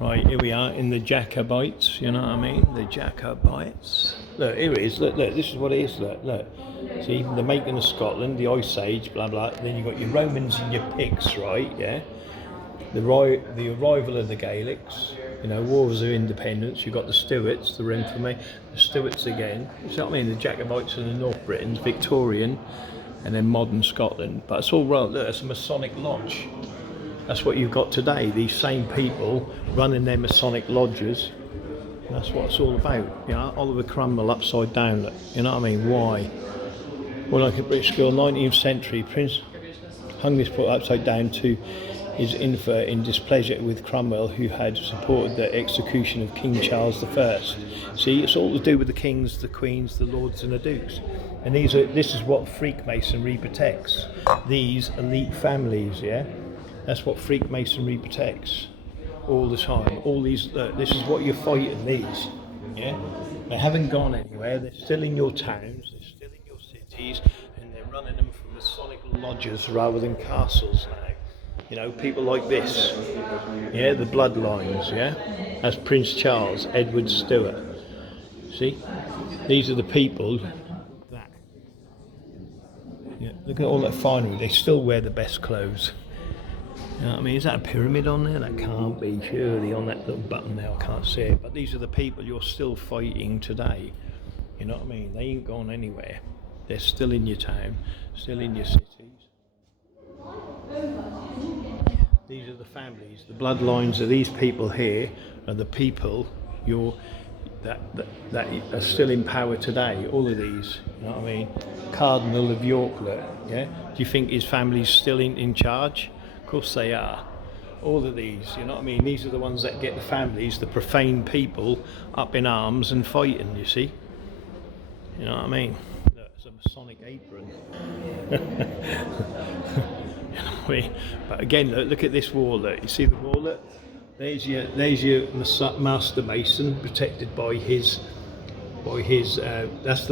Right, here we are in the Jacobites, you know what I mean? The Jacobites. Look, here it is, look, this is what it is, look. See, the making of Scotland, the Ice Age, blah, blah. Then you've got your Romans and your Picts, right, yeah? The arrival of the Gaelics, you know, wars of independence. You've got the Stuarts, the Reformation, the Stuarts again. You know what I mean? The Jacobites in the North Britain, Victorian, and then modern Scotland. But it's all right, look, it's a Masonic lodge. That's what you've got today, these same people running their Masonic lodges. That's what it's all about. You know, Oliver Cromwell upside down, look. You know what I mean? Why? Well, like a British girl, 19th century, Prince hung his foot upside down to his infer in displeasure with Cromwell, who had supported the execution of King Charles I. See, it's all to do with the kings, the queens, the lords and the dukes. And this is what Freemasonry protects. These elite families, yeah? That's what Freemasonry protects all the time. All these, this is what you're fighting, these, yeah? They haven't gone anywhere, they're still in your towns, they're still in your cities, and they're running them from Masonic lodges rather than castles now. You know, people like this, yeah, the bloodlines, yeah? That's Prince Charles, Edward Stuart. See? These are the people that, yeah, look at all that finery, they still wear the best clothes. You know what I mean? Is that a pyramid on there? That can't be, surely, on that little button there, I can't see it. But these are the people you're still fighting today. You know what I mean? They ain't gone anywhere. They're still in your town, still in your cities. These are the families, the bloodlines of these people here are the people that are still in power today. All of these, you know what I mean? Cardinal of York, yeah? Do you think his family's still in charge? Of course they are. All of these, you know what I mean? These are the ones that get the families, the profane people, up in arms and fighting, you see? You know what I mean? Look, it's a Masonic apron. You know what I mean? But again, look at this wall, look. You see the wall, look? There's your Master Mason, protected by his that's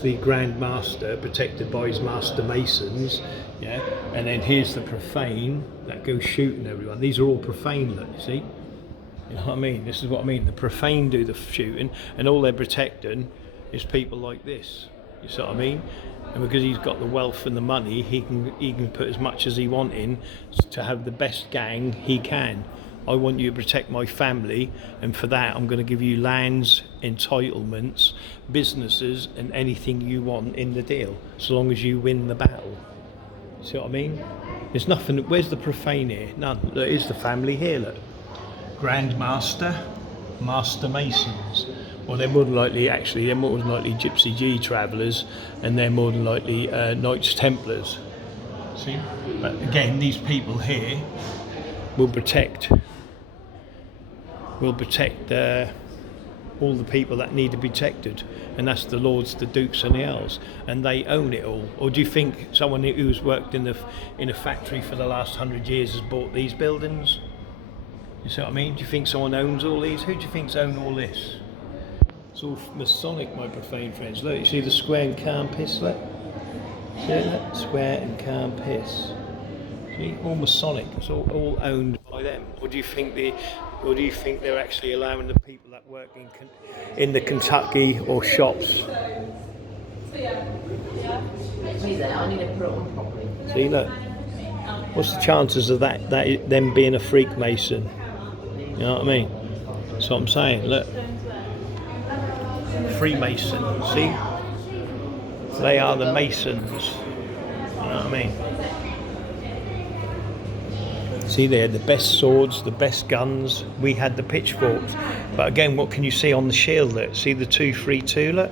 the Grand Master, protected by his Master Masons, yeah. And then here's the profane that goes shooting everyone. These are all profane, look, you see. You know what I mean? This is what I mean. The profane do the shooting, and all they're protecting is people like this. You see what I mean? And because he's got the wealth and the money, he can put as much as he wants in to have the best gang he can. I want you to protect my family, and for that I'm going to give you lands, entitlements, businesses and anything you want in the deal, so long as you win the battle. See what I mean? There's nothing. Where's the profane here? None. There is the family here, look. Grand Master, Master Masons. Well, they're more than likely Gypsy G travellers, and they're more than likely Knights Templars. See? But again, these people here will protect all the people that need to be protected, and that's the lords, the dukes and the earls, and they own it all. Or do you think someone who's worked in a factory for the last 100 years has bought these buildings? You see what I mean? Do you think someone owns all these? Who do you think's own all this? It's all Masonic, my profane friends. Look, you see the square and calm piss, look? See that? Square and calm piss. See, all Masonic. It's all owned by them. Or do you think they're actually allowing the people that work in the Kentucky or shops? See, look. What's the chances of that them being a Freemason? You know what I mean? That's what I'm saying. Look, Freemason. See, they are the Masons. You know what I mean? See, they had the best swords, the best guns. We had the pitchforks. But again, what can you see on the shield? Look, see the 232. Look,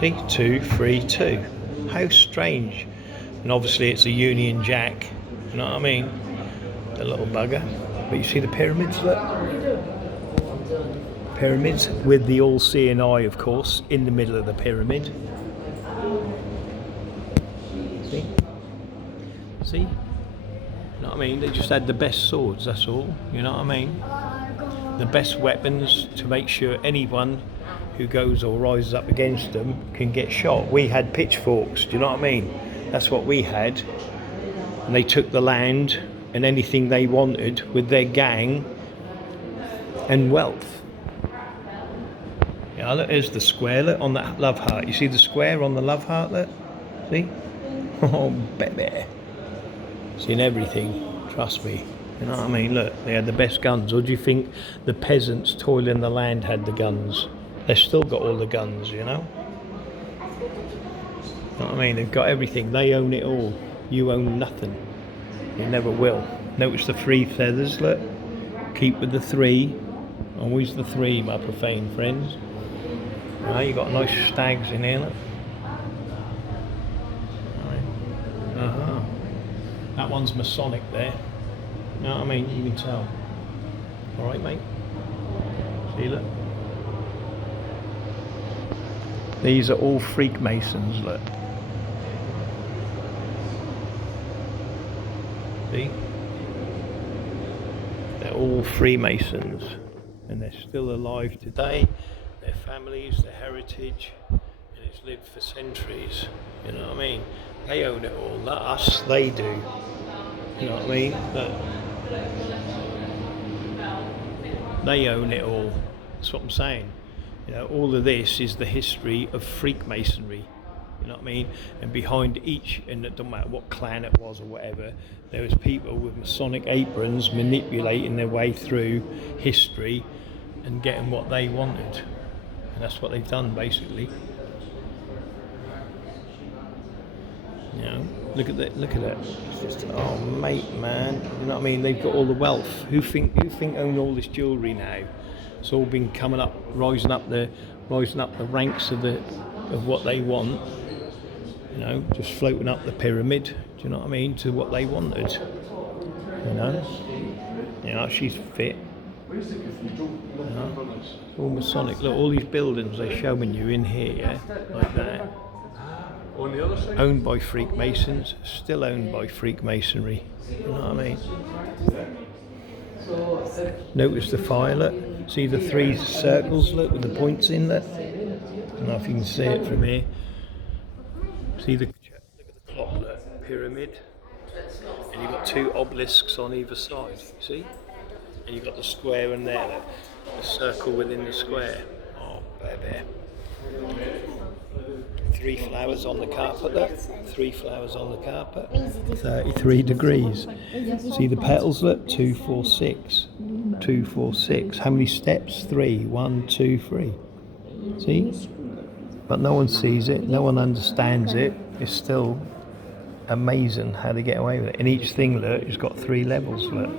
see 232. How strange. And obviously it's a Union Jack. You know what I mean? The little bugger. But you see the pyramids, look. Pyramids with the all-seeing eye, of course, in the middle of the pyramid. See? See? You know what I mean? They just had the best swords, that's all. You know what I mean? The best weapons to make sure anyone who goes or rises up against them can get shot. We had pitchforks, do you know what I mean? That's what we had. And they took the land and anything they wanted with their gang and wealth. Yeah, look, there's the square, look, on that love heart. You see the square on the love heart, look? See? Oh, baby. Seen everything, trust me. You know what I mean? Look, they had the best guns. Or do you think the peasants toiling the land had the guns? They've still got all the guns, you know? You know what I mean? They've got everything. They own it all. You own nothing. You never will. Notice the 3 feathers, look. Keep with the 3. Always the 3, my profane friends. Now you got nice stags in here, look. Uh-huh. That one's Masonic there. You know what I mean? You can tell. Alright, mate? See, look. These are all Freemasons, look. See? They're all Freemasons. And they're still alive today. Their families, their heritage, and it's lived for centuries. You know what I mean? They own it all, not us, they do. You know what I mean? But they own it all. That's what I'm saying. You know, all of this is the history of Freemasonry. You know what I mean? And behind each, and it doesn't matter what clan it was or whatever, there was people with Masonic aprons manipulating their way through history and getting what they wanted. And that's what they've done, basically. You know, look at that. Look at that. It's just, oh, mate, man. You know what I mean? They've got all the wealth. Who think own all this jewellery now? It's all been coming up, rising up the ranks of what they want. You know, just floating up the pyramid. Do you know what I mean? To what they wanted. You know, she's fit. You know, all Masonic. Look, all these buildings they're showing you in here, yeah, like that. Owned by Freemasons, still owned by Freemasonry. You know what I mean? Notice the fire, look. See the 3 circles, look, with the points in there? I don't know if you can see it from here. See look at the clock, look, pyramid. And you've got 2 obelisks on either side, see? And you've got the square in there, look. The circle within the square. Oh, baby. 3 flowers on the carpet, look. 3 flowers on the carpet. 33 degrees. See the petals, look. 2, 4, 6. 2, 4, 6. How many steps? 3. 1, 2, 3. See? But no one sees it. No one understands it. It's still amazing how they get away with it. And each thing, look, has got 3 levels, look.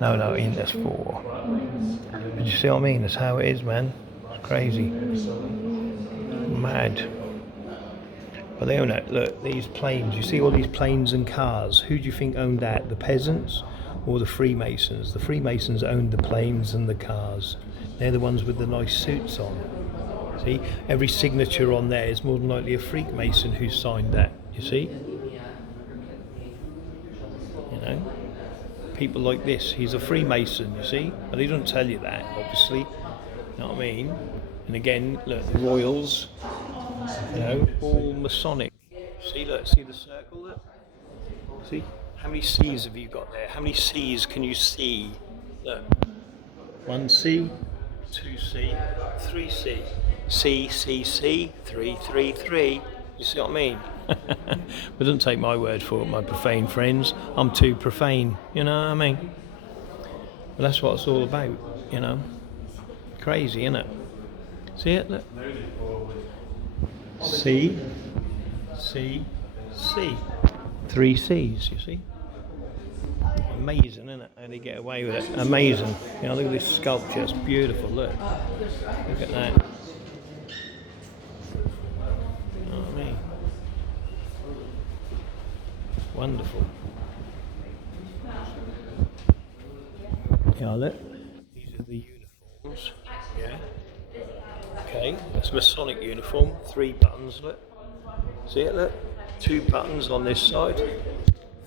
No, that's 4. But you see what I mean? That's how it is, man. It's crazy. Mad. But they own it. Look, these planes. You see all these planes and cars. Who do you think owned that? The peasants or the Freemasons? The Freemasons owned the planes and the cars. They're the ones with the nice suits on. See? Every signature on there is more than likely a Freemason who signed that. You see? You know? People like this. He's a Freemason, you see? But he doesn't tell you that, obviously. You know what I mean? And again, look, the royals, you know, all Masonic. See, look, see the circle, look? See? How many C's have you got there? How many C's can you see? Look. 1 C, 2 C, 3 C. C, C, C, 3, 3, 3. You see what I mean? But don't take my word for it, my profane friends. I'm too profane, you know what I mean? But that's what it's all about, you know? Crazy, innit? See it? Look. C, C, C. 3 C's, you see? Amazing, isn't it? How they get away with it. Amazing. You know, look at this sculpture. It's beautiful. Look. Look at that. You know what I mean? Wonderful. Yeah, look. These are the uniforms. Yeah. Okay, that's Masonic uniform. 3 buttons, look. See it, look? 2 buttons on this side.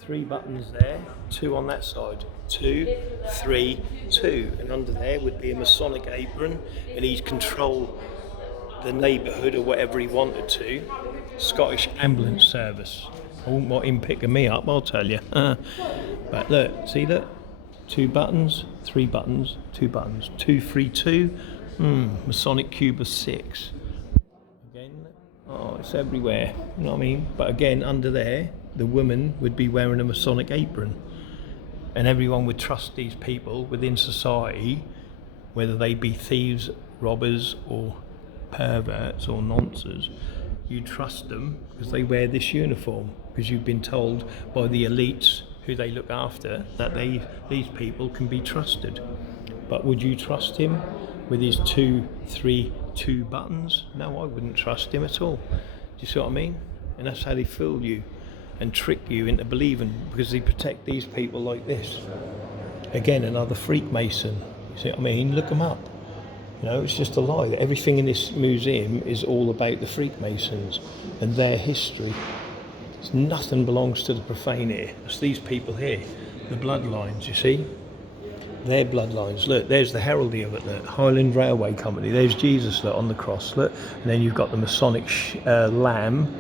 3 buttons there, 2 on that side, 2, 3, 2, and under there would be a Masonic apron, and he'd control the neighbourhood or whatever he wanted to. Scottish Ambulance Service. I wouldn't want him picking me up, I'll tell you. But look, see that? 2 buttons, 3 buttons, 2 buttons, 2, 3, 2. Masonic cube of 6. Again, oh, it's everywhere. You know what I mean? But again, under there, the woman would be wearing a Masonic apron, and everyone would trust these people within society, whether they be thieves, robbers, or perverts or nonces. You trust them because they wear this uniform, because you've been told by the elites who they look after that these people can be trusted. But would you trust him with his 2, 3, 2 buttons? No, I wouldn't trust him at all. Do you see what I mean? And that's how they fool you and trick you into believing, because they protect these people like this. Again, another Freemason. You see what I mean? Look them up. You know, it's just a lie. Everything in this museum is all about the Freemasons and their history. Nothing belongs to the Profane here. It's these people here, the bloodlines, you see? Their bloodlines. Look, there's the heraldry of it, look. Highland Railway Company. There's Jesus, look, on the cross, look. And then you've got the Masonic lamb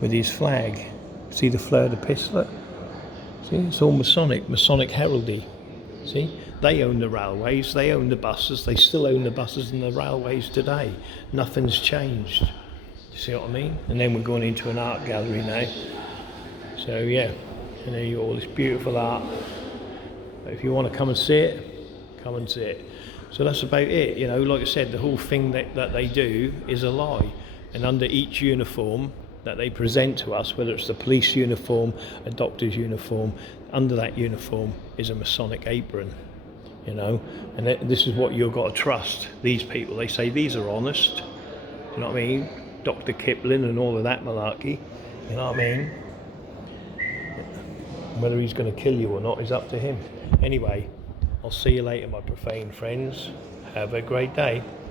with his flag. See the fleur de pis, look? See, it's all Masonic heraldry. See? They own the railways, they own the buses, they still own the buses and the railways today. Nothing's changed. You see what I mean? And then we're going into an art gallery now. So yeah, and there you got all this beautiful art. If you want to come and see it, come and see it. So that's about it. You know, like I said, the whole thing that they do is a lie. And under each uniform that they present to us, whether it's the police uniform, a doctor's uniform, under that uniform is a Masonic apron. You know, and this is what you've got to trust. These people, they say these are honest. You know what I mean? Dr. Kipling and all of that malarkey. You know what I mean? Whether he's going to kill you or not is up to him. Anyway, I'll see you later, my profane friends. Have a great day.